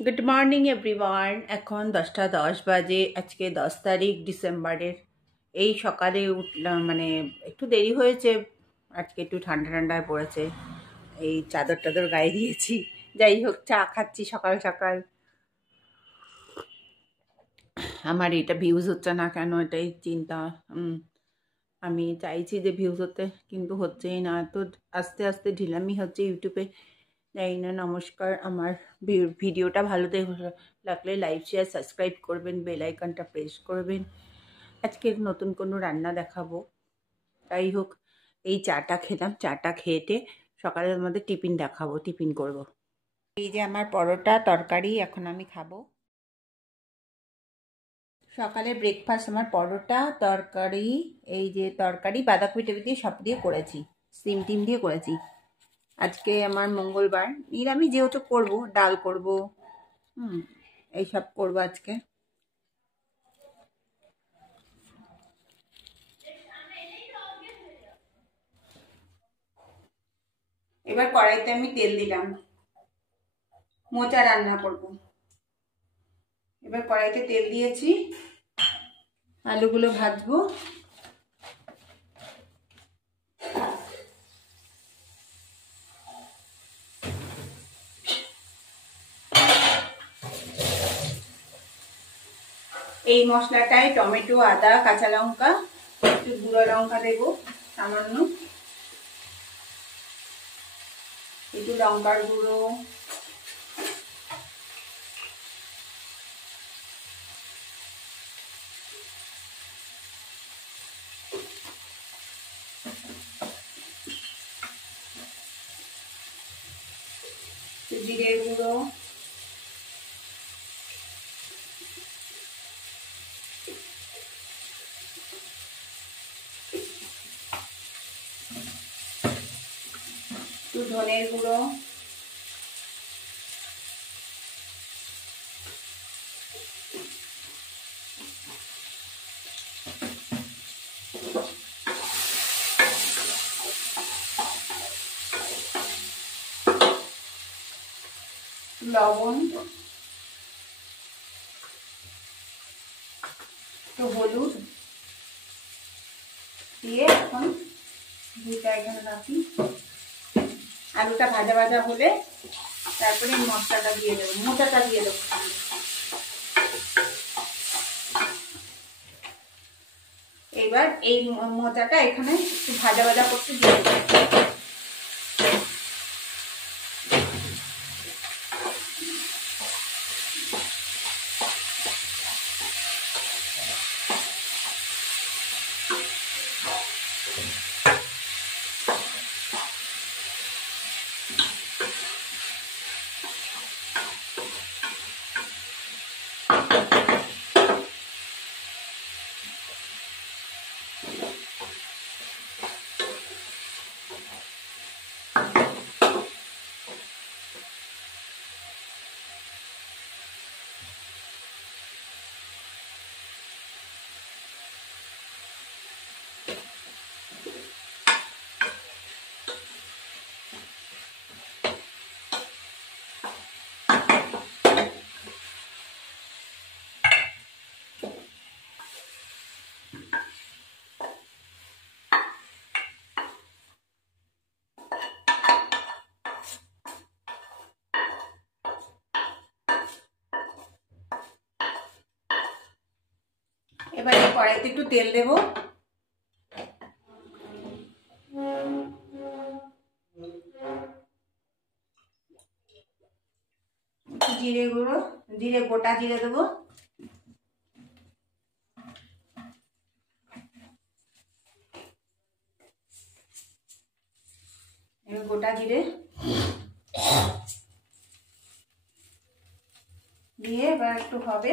Good morning everyone. এখন 10টা 10 বাজে। আজকে 10 তারিখ ডিসেম্বরের। এই সকালে উঠলাম, মানে একটু দেরি হয়েছে। আজকে একটু ঠান্ডা ঠান্ডায় পড়েছে। এই চাদর টাদর গায়ে দিয়েছি। যাই হোক, চা খাচ্ছি সকাল সকাল। আমার এটা ভিউজ হচ্ছে না কেন, এটাই চিন্তা। আমি চাইছি যে ভিউজ হতে, কিন্তু হচ্ছেই না। তো আস্তে আস্তে ঢিলামি হচ্ছে ইউটিউবে। জানি না। নমস্কার। আমার ভিডিওটা ভালো লাগলে লাইক শেয়ার সাবস্ক্রাইব করবেন, বেল আইকনটা প্রেস করবেন। আজকে নতুন কোনো রান্না দেখাবো। যাই হোক, এই চাটা খেলাম। চাটা খেয়েটে সকালের মধ্যে টিফিন দেখাবো, টিফিন করব। এই যে আমার পরোটা তরকারি এখন আমি খাবো। সকালে ব্রেকফাস্ট আমার পরোটা তরকারি। এই যে তরকারি বাঁধাকপি টাপি দিয়ে সব দিয়ে করেছি, সিম টিম দিয়ে করেছি। আজকে আমার মঙ্গলবার, নিরামিষ যেহেতু করব, ডাল করব, এইসব করবো আজকে। এবার কড়াইতে আমি তেল দিলাম, মোচা রান্না করব। এবার কড়াইতে তেল দিয়েছি, আলুগুলো ভাজবো। এই মশলাটায় টমেটো, আদা, কাঁচা লঙ্কা, একটু গুঁড়ো লঙ্কা দেবো সামান্য, একটু লঙ্কার গুঁড়ো, জিরে গুঁড়ো, একটু ধনের গুঁড়ো, লবণ, একটু হলুদ দিয়ে এখন দুইটা এখানে রাখি। আলুটা ভাজা ভাজা হলে তারপরে মশলাটা দিয়ে দেবো, মোচাটা দিয়ে দেবো। এবার এই মোচাটা এখানে একটু ভাজা ভাজা করতে দিয়ে দেবো। এবার এই কড়াইতে একটু তেল দেবো, জিরে গুঁড়ো, জিরে গোটা জিরে দেবো, এবার গোটা জিরে দিয়ে এবার একটু হবে।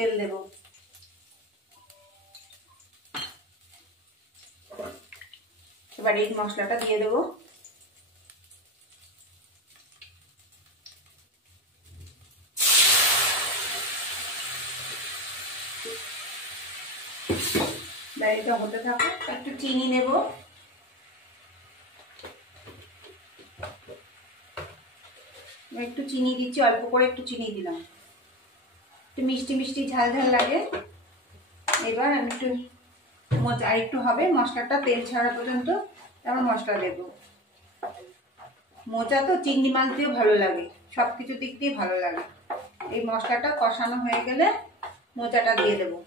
তেল দেব। এবার এই মশলাটা দিয়ে দেবো। এটা হতে থাকো। একটু চিনি নেব, একটু চিনি দিচ্ছি, অল্প করে একটু চিনি দিলাম, একটু মিষ্টি মিষ্টি ঝাল ঝাল লাগে। এবার আমি একটু আর একটু হবে মশলাটা তেল ছাড়া পর্যন্ত, তারপর মশলা দেব। মোচা তো চিংড়ি মাছ দিয়েও ভালো লাগে, সবকিছু দিক দিয়ে ভালো লাগে। এই মশলাটা কষানো হয়ে গেলে মোচাটা দিয়ে দেবো।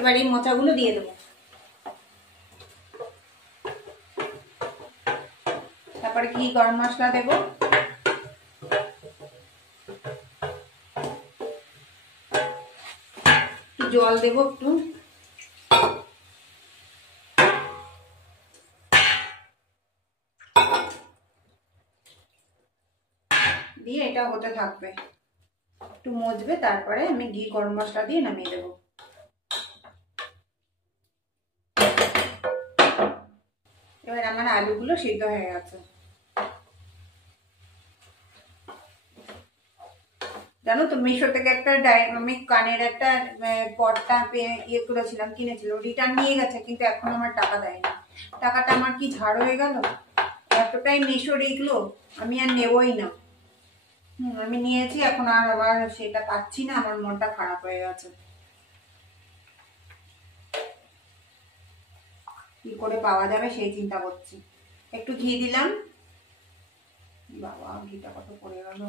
এবার এই মোচাগুলো দিয়ে দেবো। তারপরে কি গরম মশলা দেব, একটু জল দেব, একটু দিয়ে এটা হতে থাকবে, একটু মজবে। তারপরে আমি ঘি গরম মশলা দিয়ে নামিয়ে দেবো। এবার আমার আলুগুলো সিদ্ধ হয়ে গেছে। জানো তো মিশো থেকে একটা আমি কানের একটা পটটা ইয়ে করেছিলাম, কিনেছিল, রিটার্ন নিয়ে গেছে, কিন্তু এখন আমার টাকা দেয়নি। টাকাটা আমার কি ঝাড় হয়ে গেল, এতটাই মিশো রেখলো, আমি আর নেবই না। আমি নিয়েছি, এখন আর আবার সেটা পাচ্ছি না, আমার মনটা খারাপ হয়ে গেছে। কি করে পাওয়া যাবে সেই চিন্তা করছি। একটু ঘি দিলাম, বাবা ঘিটা কত পড়ে গেল।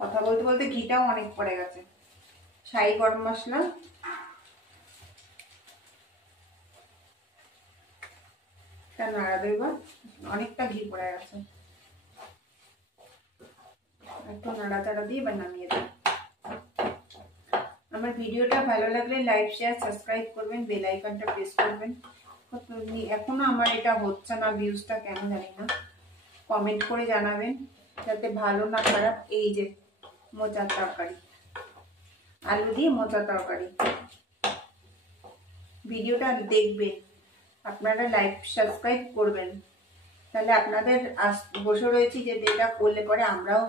কথা বলতে বলতে ঘিটাও অনেক পড়ে গেছে। শাহি গরম মশলা, নাড়া দেব, অনেকটা ঘি পড়ে গেছে, একটু নাড়াচাড়া দিয়ে এবার নামিয়ে দেব। আমার ভিডিওটা ভালো লাগলে লাইক শেয়ার সাবস্ক্রাইব করবেন, বেল আইকনটা প্রেস করবেন। এখনো আমার এটা হচ্ছে না, ভিউজটা কেন জানি না, কমেন্ট করে জানাবেন, যাতে ভালো না খারাপ। এই যে মোচার তরকারি, আলু দিয়ে মোচার তরকারি, ভিডিওটা দেখবেন, আপনারা লাইক সাবস্ক্রাইব করবেন, তাহলে আপনাদের বসে রয়েছি যে এটা করলে পরে আমরাও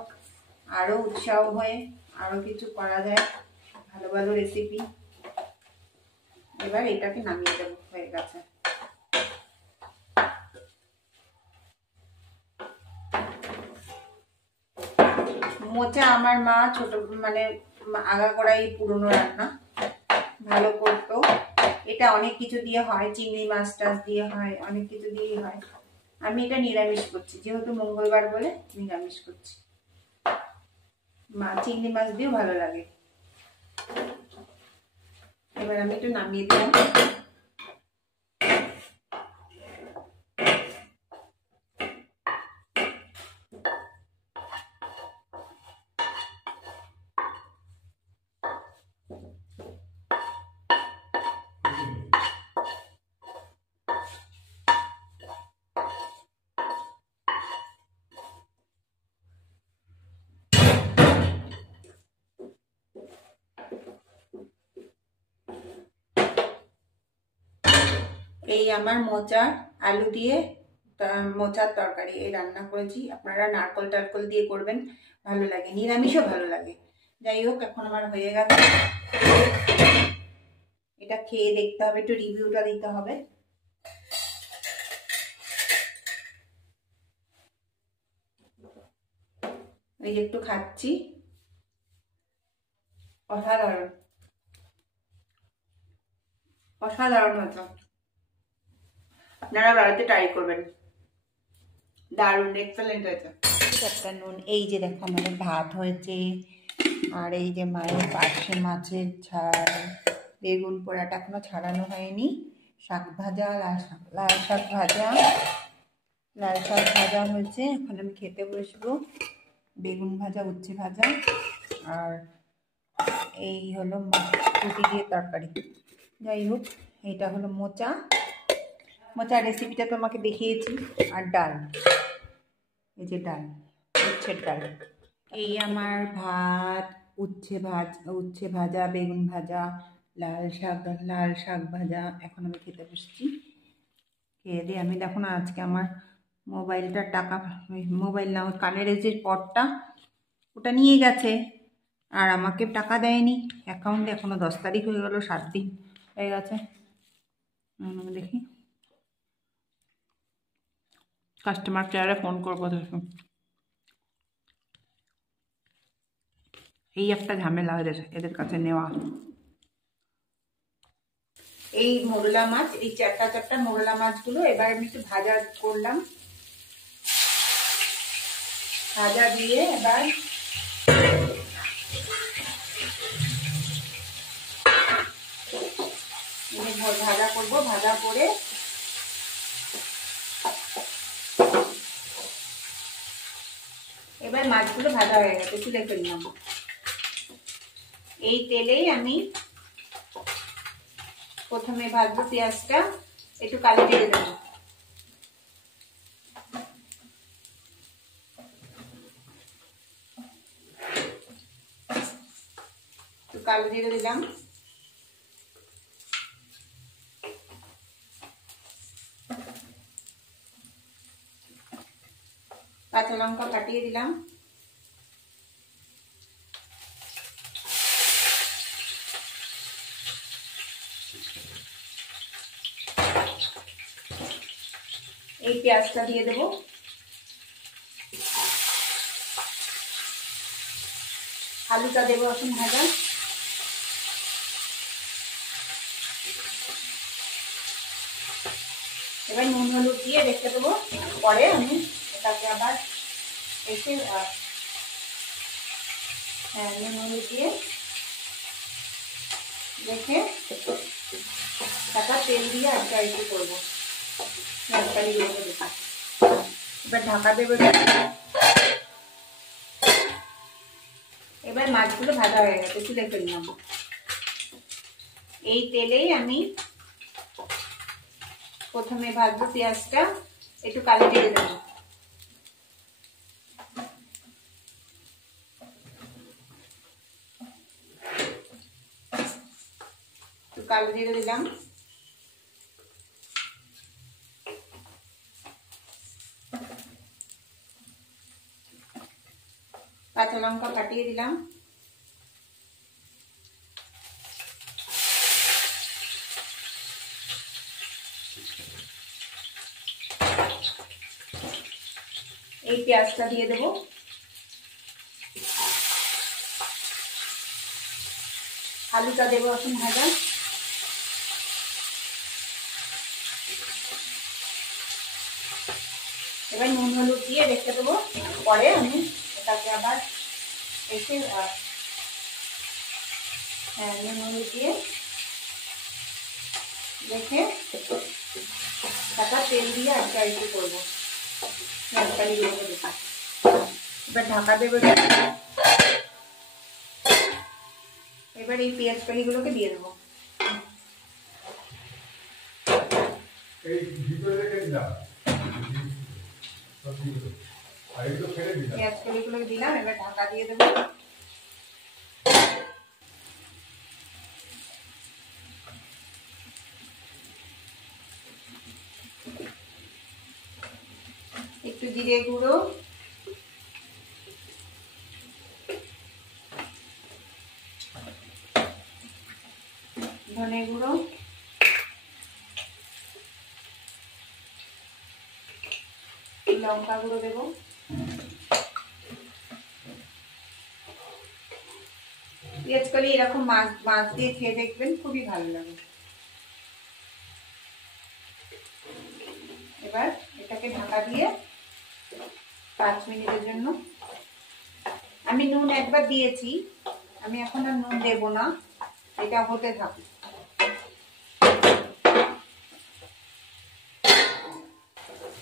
আরো উৎসাহ হয়ে আরো কিছু করা যায়, ভালো ভালো রেসিপি। এবার এটাকে নামিয়ে দেবো, হয়ে গেছে। মোচা আমার মা ছোট মানে আগাগোড়াই পুরনো রান্না, ভালো করতো। এটা অনেক কিছু দিয়ে হয়, চিংড়ি মাছ টাছ দিয়ে হয়, অনেক কিছু দিয়েই হয়। আমি এটা নিরামিষ করছি, যেহেতু মঙ্গলবার বলে নিরামিষ করছি। চিংড়ি মাছ দিয়েও ভালো লাগে। এবার আমি একটু নামিয়ে দিলাম। এই আমার মোচার আলু দিয়ে মোচার তরকারি এই রান্না করেছি। আপনারা নারকল টারকল দিয়ে করবেন, ভালো লাগে, নিরামিষও ভালো লাগে। যাই হোক, এখন আমার হয়ে গেছে, এটা খেয়ে দেখতে হবে, একটু রিভিউটা দিতে হবে। এই যে একটু খাচ্ছি, অসাধারণ অসাধারণ হতো। আপনারা বাড়িতে ট্রাই করবেন, দারুণ এক্সেলেন্ট হয়েছে। একটা নুন, এই যে দেখো আমাদের ভাত হয়েছে, আর এই যে মায়ের পাশে মাছের ঝাল, বেগুন পোড়াটা এখনো ছাড়ানো হয়নি, শাক ভাজা, লাল শাক ভাজা, হয়েছে। এখন আমি খেতে বসবো। বেগুন ভাজা, উচ্ছে ভাজা, আর এই হলো রুটি দিয়ে তরকারি। যাই হোক, এইটা হলো মোচা রেসিপিটা তোমাকে দেখিয়েছি। আর ডাল, এই যে ডাল, উচ্ছের ডাল। এই আমার ভাত, উচ্ছে ভাজা, বেগুন ভাজা, লাল শাক ভাজা। এখন আমি খেতে বসছি। খেয়ে দিয়ে আমি দেখো না, আজকে আমার মোবাইলটা মোবাইল না, কানের যে পটটা ওটা নিয়ে গেছে, আর আমাকে টাকা দেয়নি অ্যাকাউন্টে। এখনো 10 তারিখ হয়ে গেল, 7 দিন হয়ে গেছে। দেখি, কাস্টমার কেয়ারে ফোন করবো। দেখুন, এই একটা ঝামেলা এদের কাছে নেওয়া। এই মোরলা মাছ, এই চারটা মোরলা মাছগুলো এবার আমি একটু ভাজা করলাম। ভাজা দিয়ে এবার ভাজা করব। ভাজা করে এবার মাছগুলো ভাজা হয়ে গেছে, তুলে ফেললাম। এই তেলেই আমি প্রথমে ভাজবো পেঁয়াজটা, একটু কালো জিরে দেবো। কালো জিরে দিলাম, কাঁচা লঙ্কা কাটিয়ে দিলাম, এই পেঁয়াজটা দিয়ে দেবো, আলুটা দেবো এখন ভাজা। এবার নুন হলুদ দিয়ে রেখে দেবো, পরে আমি এটাকে আবার এসে নুন হলুদ দিয়ে রেখে টাকা তেল দিয়ে আজকে একটু করবো। এবার ঢাকা দেবো। এবার মাছগুলো ভাজা হয়ে গেছে, তুলে ফেললাম। এই তেলেই আমি প্রথমে ভাজবো পেঁয়াজটা, একটু কালো জিরে দেবো, কালো জিরে দিলাম, কাঁচা লঙ্কা কাটিয়ে দিলাম, এই পেঁয়াজটা দিয়ে দেবো, আলুটা দেবো এখন ভাজা। এবার নুন হলুদ দিয়ে রেখে দেবো, পরে আমি এটাকে আবার এসে নুন হলুদ দিয়ে রেখে টাকা তেল দিয়ে আজকে একটু করবো। এবার ঢাকা দেবো। এবার এই পেঁয়াজ কালিগুলোকে দিয়ে দেবো। পেঁয়াজ কলিগুলোকে দিলাম, এবার ঢাকা দিয়ে দেবো। একটু জিরে গুঁড়ো, ধনে গুঁড়ো, লঙ্কা গুঁড়ো দেবো, পেঁয়াজ কলি এরকম মাছ মাছ দিয়ে খেয়ে দেখবেন, খুবই ভালো লাগে। এবার এটাকে ঢাকা দিয়ে 5 মিনিটের জন্য, আমি নুন একবার দিয়েছি, আমি এখন আর নুন দেব না, এটা হতে থাকুক।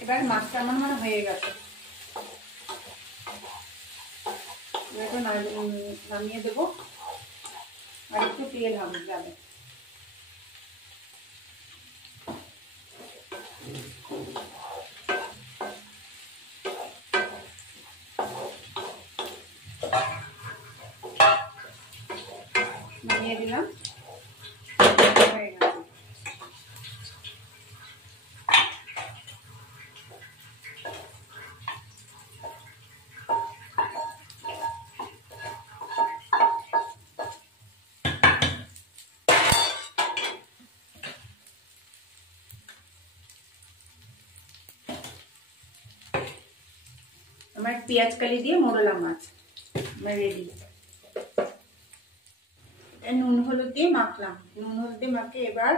এবার মাছটা আমার মনে হয়ে গেছে, এবার নামিয়ে দেবো, আর একটু তেল হবে যাবে। নামিয়ে দিলাম, হয়ে গেছে। আমার পেঁয়াজ কালি দিয়ে মোরলা মাছ আমার রেডি। নুন হলুদ দিয়ে মাখলাম, নুন হলুদ দিয়ে মাখে এবার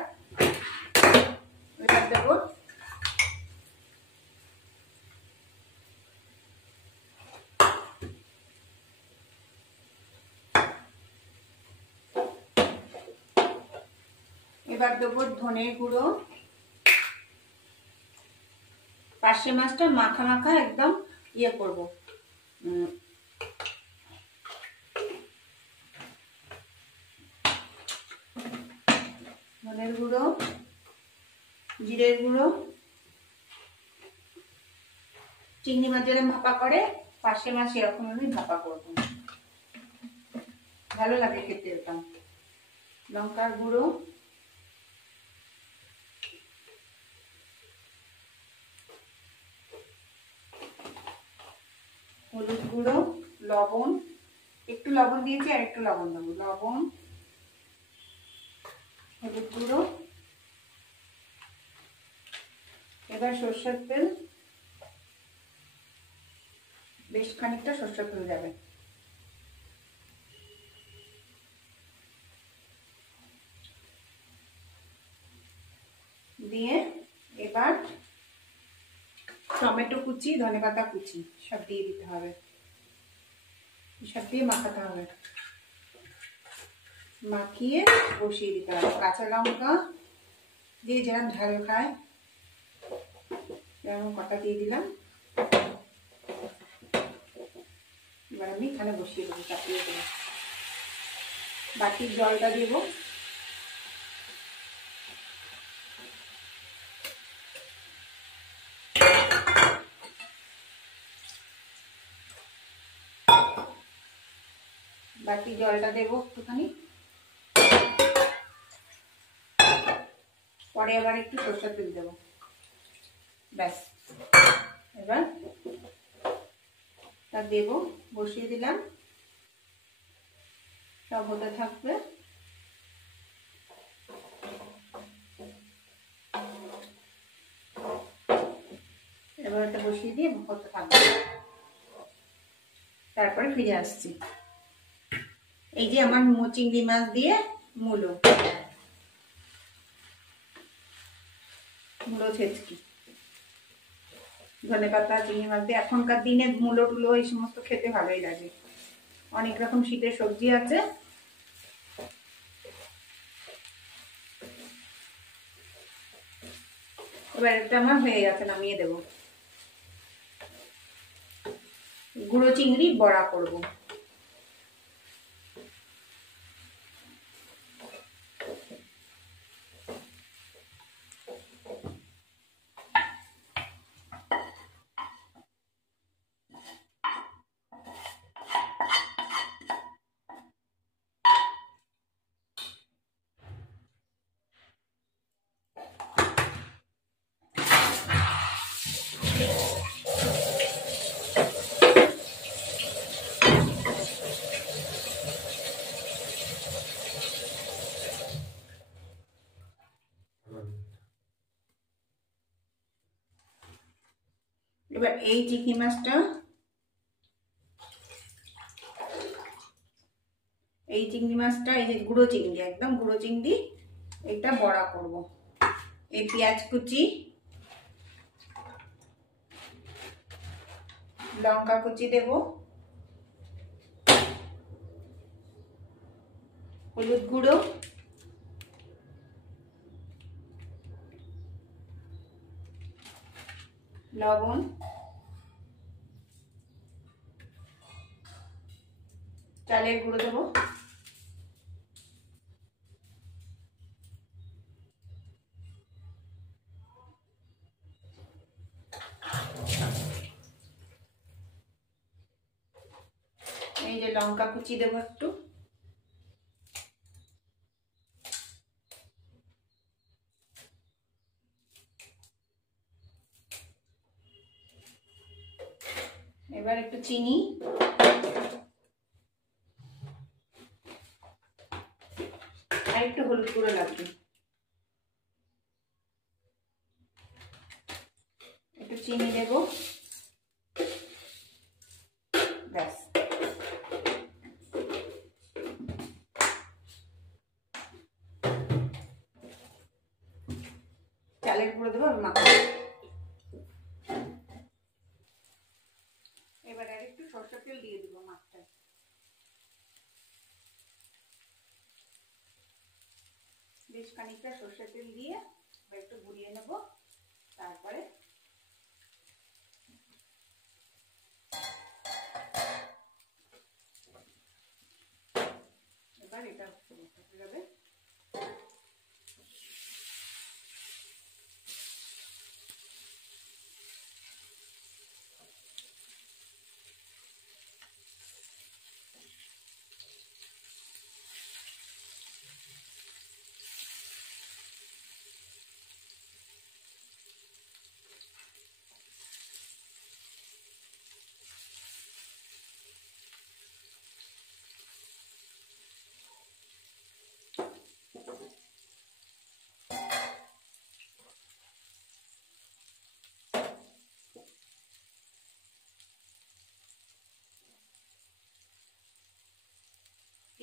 দেবো ধনে গুঁড়ো। পার্শে মাছটা মাখা মাখা একদম ইয়ে করবো, ধনের গুঁড়ো, জিরের গুঁড়ো। চিংড়ি মাছ যেরকম ভাপা করে, পার্শে মাছ এরকম আমি ভাপা করবো, ভালো লাগে খেতে এটা। লঙ্কার গুঁড়ো, হলুদ গুঁড়ো, লবণ, একটু লবণ দিয়েছি আর একটু লবণ দেবো, লবণ, হলুদ গুঁড়ো। এবার সরষের তেল, বেশ খানিকটা সরষের তেল যাবে। দিয়ে এবার টমেটো কুচি, ধনেপাতা কুচি সব দিয়ে দিতে হবে, সব দিয়ে মাখাতে হবে, মাখিয়ে বসিয়ে দিতে হবে। কাঁচা লঙ্কা দিয়ে যেরকম ঝাল খায় সেরকম কটা দিয়ে দিলাম। এবার আমি এখানে বসিয়ে দেবো, চাপিয়ে দেবো। বাটির জলটা দেবো, বাটির জলটা দেবো একটুখানি, পরে আবার একটু সরষের তেল দেবো, ব্যাস। এবার তা দেবো, বসিয়ে দিলাম, সব হতে থাকবে। এবার এটা বসিয়ে দিয়ে হতে থাকবে, তারপরে ফিরে আসছি। এই যে আমার চিংড়ি মাছ দিয়ে মূলো ছেচকি, ধনেপাতা, চিংড়ি মাছ দিয়ে। এখনকার দিনে মূলো টুলো এই সমস্ত খেতে ভালোই লাগে, অনেক রকম শীতের সবজি আছে। এবার এটা আমার হয়ে গেছে, নামিয়ে দেবো। গুঁড়ো চিংড়ি বড়া করবো। এবার এই চিংড়ি মাছটা এই চিংড়ি মাছটা, এই যে গুঁড়ো চিংড়ি, একদম গুঁড়ো চিংড়ি, এটা বড়া করব। এই পেঁয়াজ কুচি, লঙ্কা কুচি দেব, হলুদ গুঁড়ো, লবণ, চালের গুঁড়ো দেবো, এই যে লঙ্কা কুচি দেবো একটু, এবার একটু চিনি, আর একটু হলুদ গুঁড়ো লাগবে, একটু চিনি দেব, ব্যাস। চালের গুঁড়ো দেবো, মাখা। এবার আর একটু সরষের তেল দিয়ে দেবো মাছটায়, বেশ খানিকটা সরষের তেল দিয়ে একটু গুলিয়ে নেব। তারপরে এবার এটা হয়ে যাবে।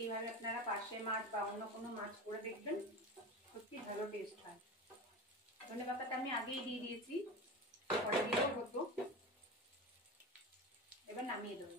এইভাবে আপনারা পার্শে মাছ বা অন্য কোনো মাছ করে দেখবেন, সত্যি ভালো টেস্ট হয়। ধনে পাতাটা আমি আগেই দিয়ে দিয়েছি, পরে দিয়েও হতো। এবার নামিয়ে দেবো।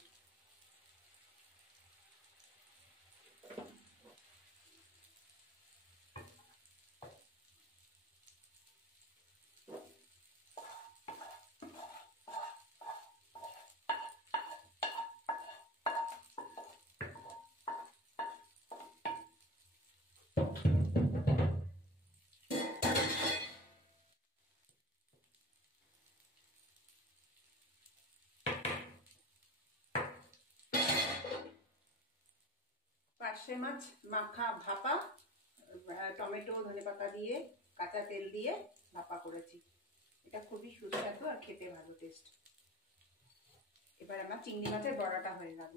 পার্শে মাছ মাখা ভাপা, টমেটো ধনেপাতা দিয়ে কাঁচা তেল দিয়ে ভাপা করেছি। এটা খুবই সুস্বাদু আর খেতে ভালো টেস্ট। এবার আমার চিংড়ি মাছের বড়াটা হয়ে গেল।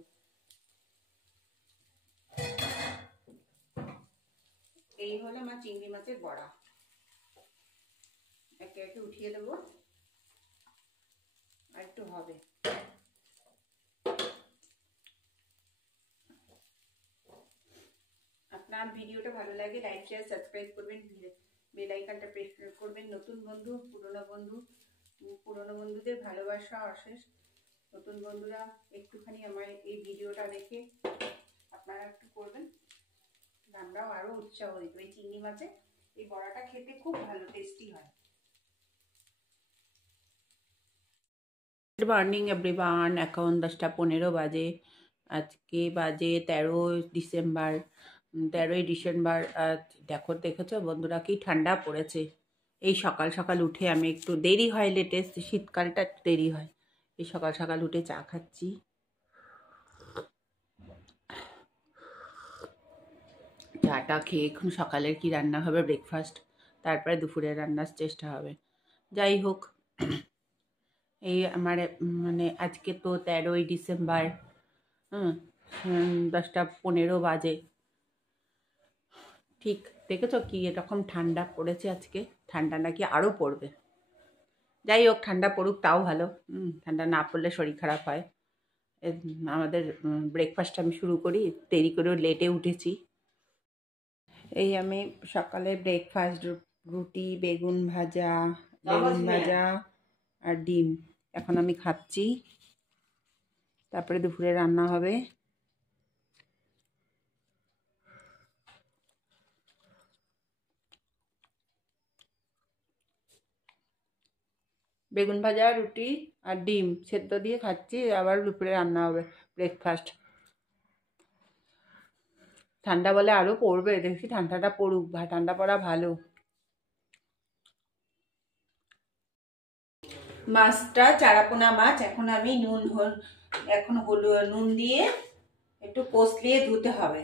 এই হলো আমার চিংড়ি মাছের বড়া। একে একে উঠিয়ে দেবো, আর একটু হবে। আপনার ভিডিওটা ভালো লাগে লাইক শেয়ার সাবস্ক্রাইব করবেন, বেল আইকনটা প্রেস করবেন। নতুন বন্ধু, পুরনো বন্ধুদের ভালোবাসা অশেষ। নতুন বন্ধুরা একটুখানি আমার এই ভিডিওটা দেখে আপনারা একটু করবেন, আমরাও আরো উৎসাহ দিত। এই চিংড়ি মাছের এই বড়াটা খেতে খুব ভালো টেস্টি হয়। গুড মর্নিং এভরিওয়ান, এখন 10:15 বাজে। আজকে বাজে 13 ডিসেম্বর। 13ই ডিসেম্বর। দেখেছো বন্ধুরা কি ঠান্ডা পড়েছে। এই সকাল সকাল উঠে আমি একটু দেরি হয়, লেটেস্ট শীতকালটা একটু দেরি হয়। এই সকাল সকাল উঠে চা খাচ্ছি। চাটা খেয়ে এখন সকালের কি রান্না হবে ব্রেকফাস্ট, তারপরে দুপুরে রান্নার চেষ্টা হবে। যাই হোক, এই আমার মানে আজকে তো 13ই ডিসেম্বর। 10:15 বাজে। ঠিক দেখেছো কি এরকম ঠান্ডা পড়েছে আজকে। ঠান্ডা নাকি আরও পড়বে। যাই হোক, ঠান্ডা পড়ুক তাও ভালো। ঠান্ডা না পড়লে শরীর খারাপ হয়। আমাদের ব্রেকফাস্ট আমি শুরু করি, দেরি করে লেটে উঠেছি। এই আমি সকালে ব্রেকফাস্ট রুটি বেগুন ভাজা আর ডিম এখন আমি খাচ্ছি। তারপরে দুপুরে রান্না হবে। বেগুন ভাজা রুটি আর ডিম সেদ্ধ দিয়ে খাচ্ছি, আবার দুপুরে রান্না হবে ব্রেকফাস্ট। ঠান্ডা বলে আরও পড়বে, দেখছি ঠান্ডাটা পড়ুক, ঠান্ডা পড়া ভালো। মাছটা চারাপোনা মাছ, এখন আমি নুন দিয়ে একটু কষলিয়ে ধুতে হবে।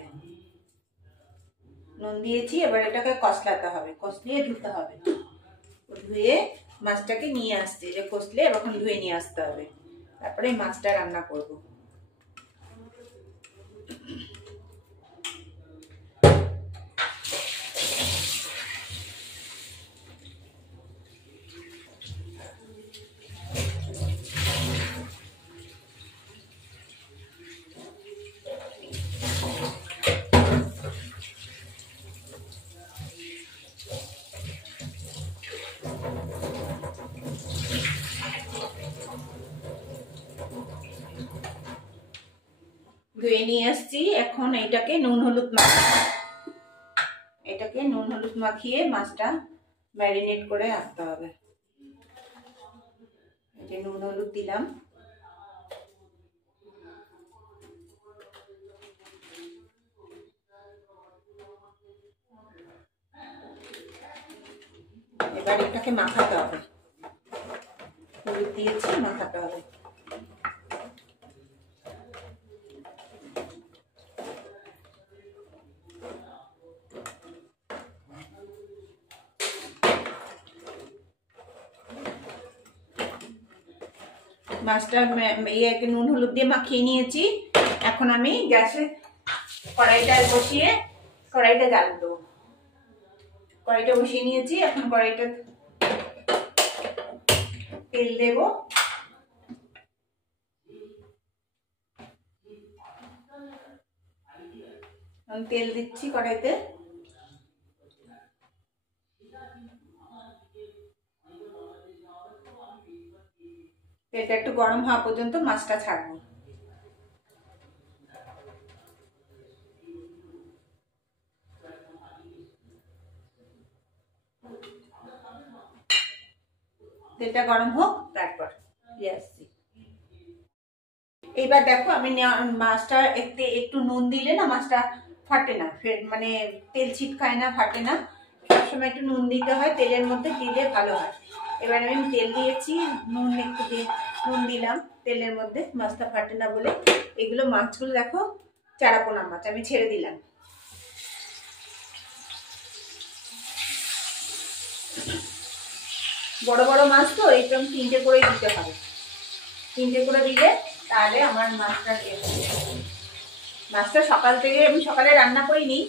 নুন দিয়েছি, এবার এটাকে কষলাতে হবে, কষলিয়ে ধুতে হবে। ধুয়ে মাছটাকে নিয়ে আসছে, যে কষলে এখন ধুয়ে নিয়ে আসতে হবে, তারপরে মাছটা রান্না করব। ধুয়ে নিয়ে আসছি, এখন এটাকে নুন হলুদ মাখিয়ে মাছটা ম্যারিনেট করে রাখতে হবে। নুন হলুদ দিলাম, এবার এটাকে মাখাতে হবে। হলুদ দিয়েছি, মাখাতে হবে। মাছটা নুন হলুদ দিয়ে মাখিয়ে নিয়েছি। এখন আমি গ্যাসে কড়াইটা বসিয়ে কড়াইটা জ্বালিয়ে দেবো। কড়াইটা বসিয়ে নিয়েছি, এখন কড়াইটা তেল দেব। তেল দিচ্ছি কড়াইতে। তেলটা একটু গরম হওয়া পর্যন্ত মাছটা ছাড়বো। তেলটা গরম হোক, তারপর দিয়ে আসছি। এইবার দেখো, আমি মাছটা একটু নুন দিলে না মাছটা ফাটে না, মানে তেল ছিটকায় না, ফাটে না। সবসময় একটু নুন দিতে হয়, তেলের মধ্যে দিলে ভালো হয়। এবার আমি তেল দিয়েছি, নুন দিলাম তেলের মধ্যে, মাছটা ফাটে না বলে। এগুলো মাছগুলো দেখো চারাপোনা মাছ, আমি ছেড়ে দিলাম। বড় বড় মাছ তো, এইরকম 3টে করে দিতে হবে। 3টে করে দিলে তাহলে আমার মাছটা সকাল থেকে আমি সকালে রান্না করিনি,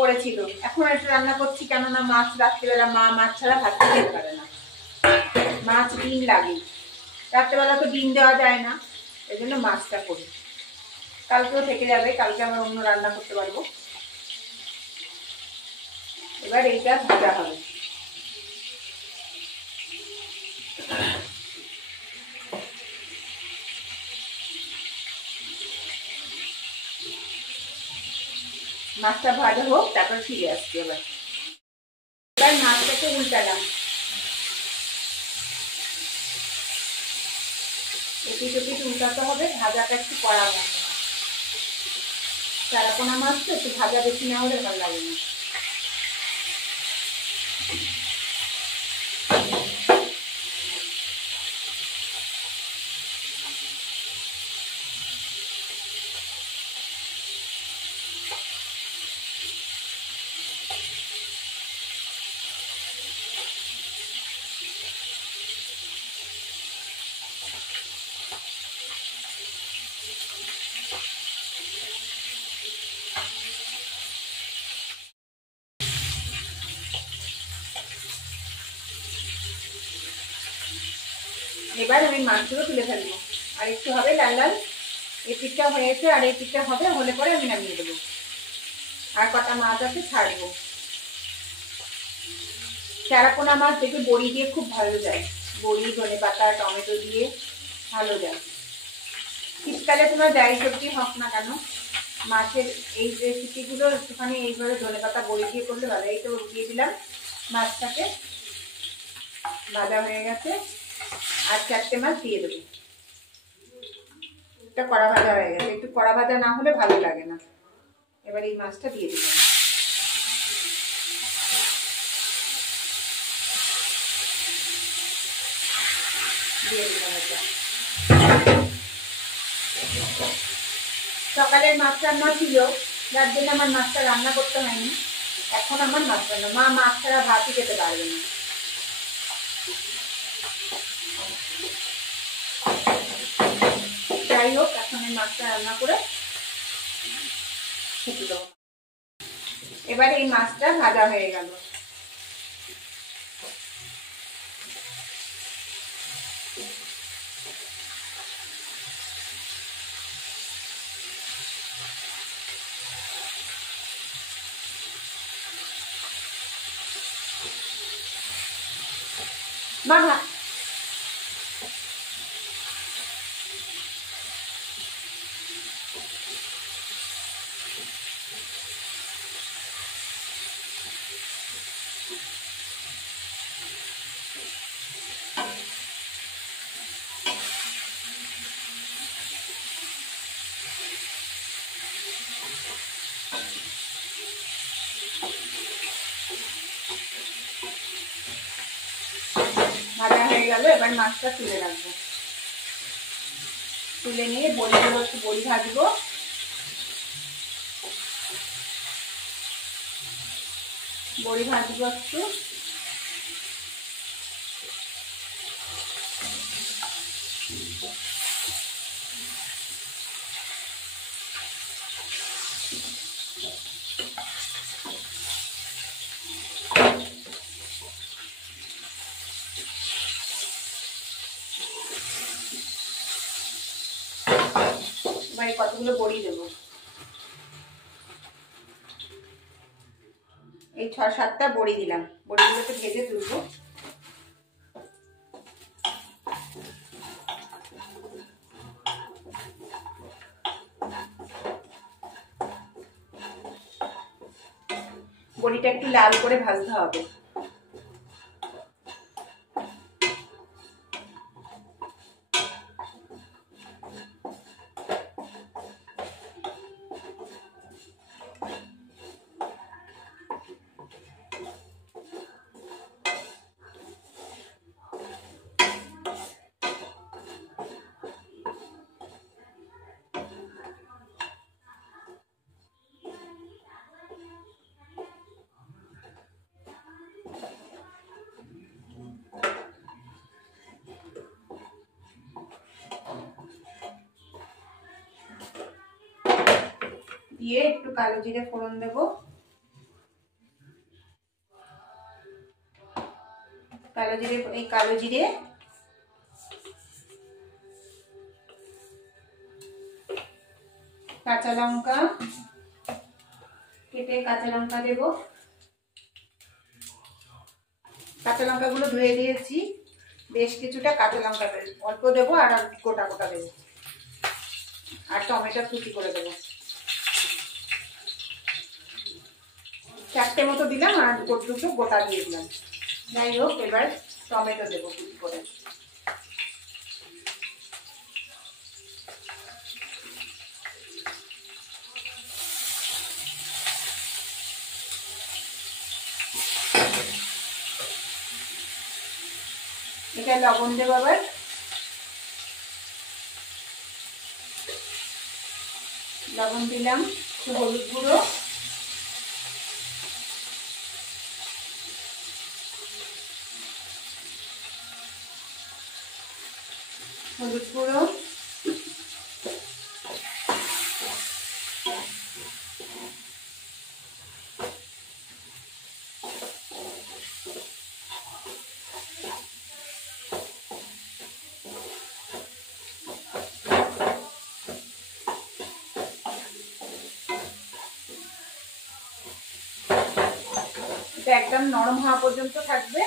করেছিল। এখন একটু রান্না করছি, কেননা মাছ রাত্রিবেলা মাছ ছাড়া ভাত খেতে পারে না। মাছ ডিম লাগে, রাত্রেবেলা তো ডিম দেওয়া যায় না, এই জন্য মাছটা করি। কালকেও থেকে যাবে, কালকে আমরা অন্য রান্না করতে পারবো। এবার এইটা ভাজা হবে। মাছটা ভাজা হোক, তারপর ফিরে আসছি। এবার মাছটাকে উল্টালাম, এপিট ওপিট উল্টাতে হবে, ভাজাটা একটু কড়া হবে। চারাপোনা মাছ তো একটু ভাজা বেশি না হলে ভালো লাগে না। এবার আমি মাছগুলো তুলে ফেলবো, আর একটু হবে লাল লাল। এই পিঠটা হয়েছে আর এই পিঠটা হবে, হলে পরে আমি নামিয়ে দেবো। আর কটা মাছ আছে ছাড়বো। চারাপোনা মাছ দেখে বড়ি দিয়ে খুব ভালো যায়, বড়ি ধনেপাতা টমেটো দিয়ে ভালো যায়। শীতকালে তোমার যাই সবজি হোক না কেন, মাছের এই রেসিপিগুলো একটুখানি এইভাবে ধনেপাতা বড়ি দিয়ে করলে ভালো। এই তো দিয়ে দিলাম মাছটাকে, ভাজা হয়ে গেছে। আর 4টে মাছ দিয়ে দেবো। এটা কড়া ভাজা হয়ে গেছে, একটু কড়া ভাজা না হলে ভালো লাগে না। এবার এই মাছটা দিয়ে দিলাম। দিয়ে দিলাম এটা। সকালের মাছ রান্না ছিল, যার জন্য আমার মাছটা রান্না করতে হয়নি। এখন আমার মাছ রান্না, মা মাছ ছাড়া ভাতই খেতে পারবে না। যাই হোক, এখন এই মাছটা রান্না করে খেতে দেবো। এবার এই মাছটা ভাজা হয়ে গেল। মা ভাজা হয়ে গেল। এবার মাছটা তুলে রাখবো, তুলে নিয়ে বড়িগুলো একটু বড়ি ভাজবো। বড়ি ভাজবো একটু। এবার কতগুলো বড়ি দেবো, এই 6-7টা বড়ি দিলাম। বড়িগুলোকে ভেজে তুলবো। বড়িটা একটু লাল করে ভাজতে হবে। দিয়ে একটু কালো জিরে ফোড়ন দেবো। কালো জিরে কাঁচা লঙ্কা, কেটে কাঁচা লঙ্কা দেবো। কাঁচা লঙ্কাগুলো ধুয়ে দিয়েছি, বেশ কিছুটা কাঁচা লঙ্কা অল্প দেবো, আর গোটা গোটা দেবো। আর টমেটো কুচি করে দেবো। 4টে মতো দিলাম, আর দুটো গোটা দিয়ে দিলাম। যাই হোক, এবার টমেটো দেবো কুচি করে। এটা লবণ দেবো। আবার লবণ দিলাম, একটু হলুদ গুঁড়ো, হলুদ গুঁড়ো, এটা একদম নরম হওয়া পর্যন্ত থাকবে।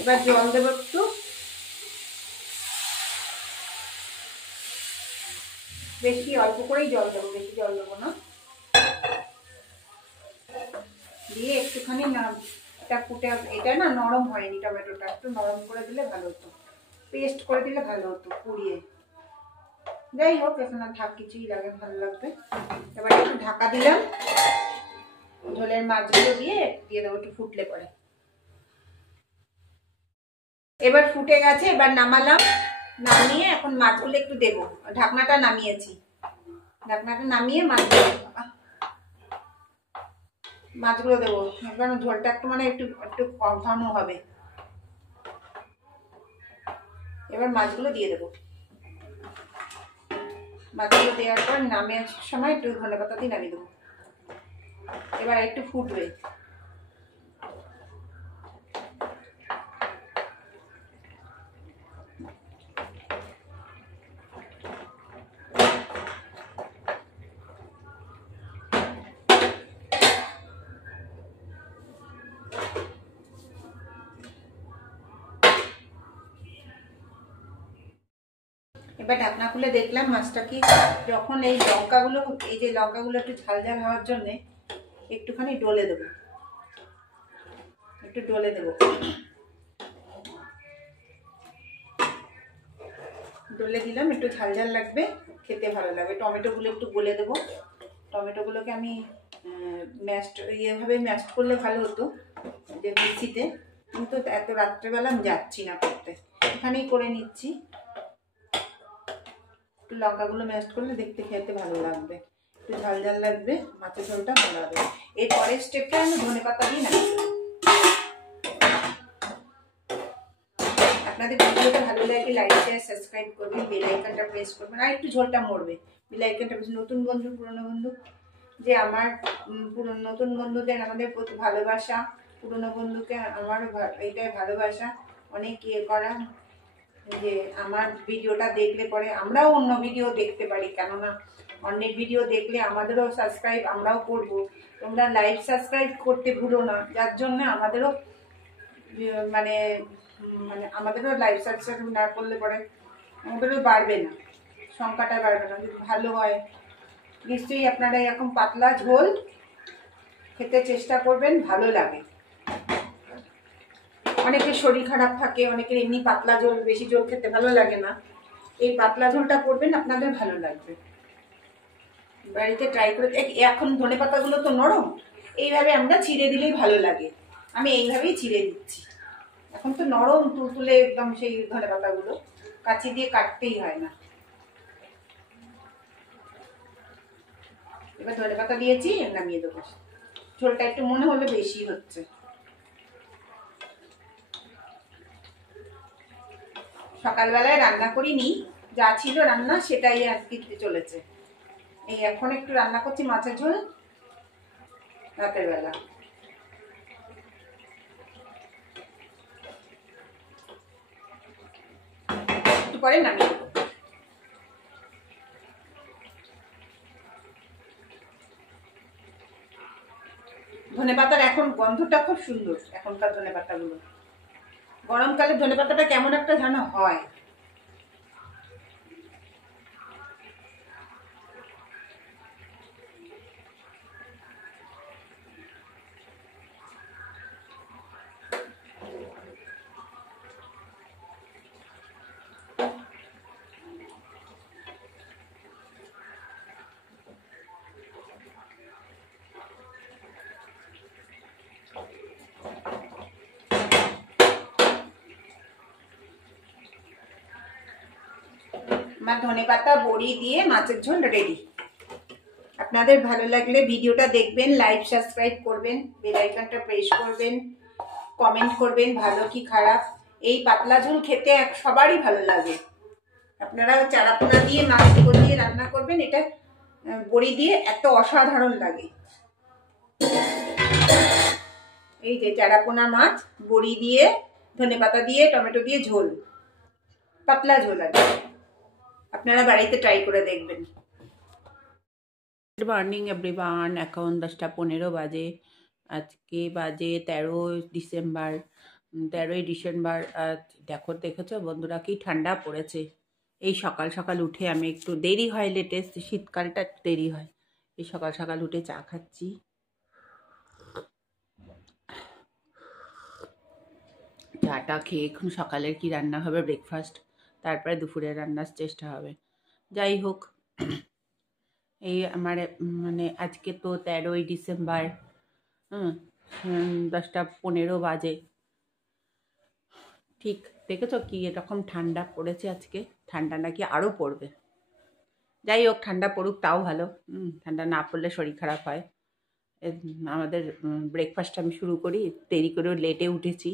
এবার জল দেবো একটু, বেশি অল্প করেই জল দেবো, বেশি জল দেবো না। দিয়ে একটুখানি এটা ফুটে, এটা না নরম হয়নি, টমেটোটা একটু নরম করে দিলে ভালো হতো, পেস্ট করে দিলে ভালো হতো পুড়িয়ে। যাই হোক, এখন আর থাক, কিছুই লাগে, ভালো লাগবে। এবার একটু ঢাকা দিলাম, ঝোলের মাছগুলো দিয়ে দেবো একটু ফুটলে পরে। এবার ফুটে গেছে, এবার নামালাম, নামিয়ে এখন মাছগুলো একটু দেবো। ঢাকনাটা নামিয়েছি, ঢাকনাটা নামিয়ে মাছগুলো দেবো। এবার ঝোলটা একটু মানে একটু একটু ঘন হবে। এবার মাছগুলো দিয়ে দেবো। মাছগুলো দেওয়ার পর নামের সময় একটু ধনেপাতা দিয়ে নামিয়ে দেবো। এবার একটু ফুটবে। এবার ঢাকনা খুলে দেখলাম মাছটা কি, যখন এই লঙ্কাগুলো, এই যে লঙ্কাগুলো একটু ঝাল ঝাল হওয়ার জন্য একটুখানি ডলে দেবো, একটু ডলে দেবো, ডলে দিলাম, একটু ঝাল ঝাল লাগবে, খেতে ভালো লাগবে। টমেটোগুলো একটু গলে দেবো। টমেটোগুলোকে আমি ম্যাশড ইয়েভাবে ম্যাশড করলে ভালো হতো, যে মিক্সিতে, কিন্তু এত রাত্রেবেলা আমি যাচ্ছি না করতে, এখানেই করে নিচ্ছি। একটু লঙ্কাগুলো ম্যাশ করলে দেখতে খেতে ভালো লাগবে, একটু ঝাল ঝাল লাগবে, মাছের ঝোলটা ভালো হবে। এর পরের স্টেপটা আমি ধনেপাতা দিয়ে নামিয়ে দেবো। আপনাদের ভিডিওটা ভালো লাগলে লাইক শেয়ার সাবস্ক্রাইব করবেন, বেল আইকনটা প্রেস করবেন, আর একটু ঝোলটা মরবে, বেল আইকনটা প্রেস। নতুন বন্ধু, পুরনো বন্ধু, যে আমার নতুন বন্ধুদের আমাদের প্রতি ভালোবাসা, পুরনো বন্ধুকে আমার এইটাই ভালোবাসা, অনেক ইয়ে করা, যে আমার ভিডিওটা দেখলে পরে আমরাও অন্য ভিডিও দেখতে পারি, কেননা অন্যের ভিডিও দেখলে আমাদেরও সাবস্ক্রাইব আমরাও করব। তোমরা লাইক সাবস্ক্রাইব করতে ভুলো না, যার জন্য আমাদেরও মানে মানে আমাদেরও লাইক সাবস্ক্রাইব না করলে পরে আমাদেরও বাড়বে না, সংখ্যাটা বাড়বে না। যদি ভালো হয় নিশ্চয়ই আপনারা এরকম পাতলা ঝোল খেতে চেষ্টা করবেন, ভালো লাগে। অনেকের শরীর খারাপ থাকে, অনেকের এমনি পাতলা ঝোল, বেশি ঝোল খেতে ভালো লাগে না, এই পাতলা ঝোলটা করবেন, আপনাদের ভালো লাগবে। বাড়িতে ট্রাই করে। এখন ধনেপাতাগুলো তো নরম, এইভাবে আমরা ছিঁড়ে দিলেই ভালো লাগে, আমি এইভাবেই ছিঁড়ে দিচ্ছি। এখন তো নরম তুলতুলে একদম সেই ধনেপাতাগুলো, কাঁচি দিয়ে কাটতেই হয় না। এবার ধনেপাতা দিয়েছি, নামিয়ে দেবো। ঝোলটা একটু মনে হলে বেশি হচ্ছে। সকালবেলায় রান্না করিনি, যা ছিল রান্না সেটাই আজকে চলেছে। এই এখন একটু রান্না করছি মাছের ঝোল রাতের বেলা। একটু পরে নামিয়ে দেবো। ধনেপাতার এখন গন্ধটা খুব সুন্দর, এখনকার ধনেপাতাগুলো। গরমকালে ধনেপাতাটা কেমন একটা যেন হয়। আমার ধনেপাতা বড়ি দিয়ে মাছের ঝোল রেডি। আপনাদের ভালো লাগলে ভিডিওটা দেখবেন, লাইক সাবস্ক্রাইব করবেন, বেল আইকনটা প্রেস করবেন, কমেন্ট করবেন ভালো কি খারাপ। এই পাতলা ঝোল খেতে সবারই ভালো লাগে। আপনারা চারাপোনা দিয়ে মাছ দিয়ে রান্না করবেন, এটা বড়ি দিয়ে এত অসাধারণ লাগে। এই যে চারাপোনা মাছ বড়ি দিয়ে ধনেপাতা দিয়ে টমেটো দিয়ে ঝোল, পাতলা ঝোল আছে। আপনারা বাড়িতে ট্রাই করে দেখবেন। গুড মর্নিং এভরিওয়ান, এখন 10টা 15 বাজে। আজকে বাজে 13 ডিসেম্বর। 13ই ডিসেম্বর। দেখেছো বন্ধুরা কি ঠান্ডা পড়েছে। এই সকাল সকাল উঠে আমি একটু দেরি হয়, লেটেস্ট শীতকালটা একটু দেরি হয়। এই সকাল সকাল উঠে চা খাচ্ছি। চাটা খেয়ে এখন সকালের কি রান্না হবে ব্রেকফাস্ট, তারপরে দুপুরে রান্নার চেষ্টা হবে। যাই হোক, এই আমার মানে আজকে তো 13ই ডিসেম্বর। 10টা 15 বাজে। ঠিক দেখেছো কি এরকম ঠান্ডা পড়েছে আজকে। ঠান্ডা নাকি আরও পড়বে। যাই হোক, ঠান্ডা পড়ুক তাও ভালো। ঠান্ডা না পড়লে শরীর খারাপ হয়। আমাদের ব্রেকফাস্ট আমি শুরু করি, দেরি করেও লেটে উঠেছি।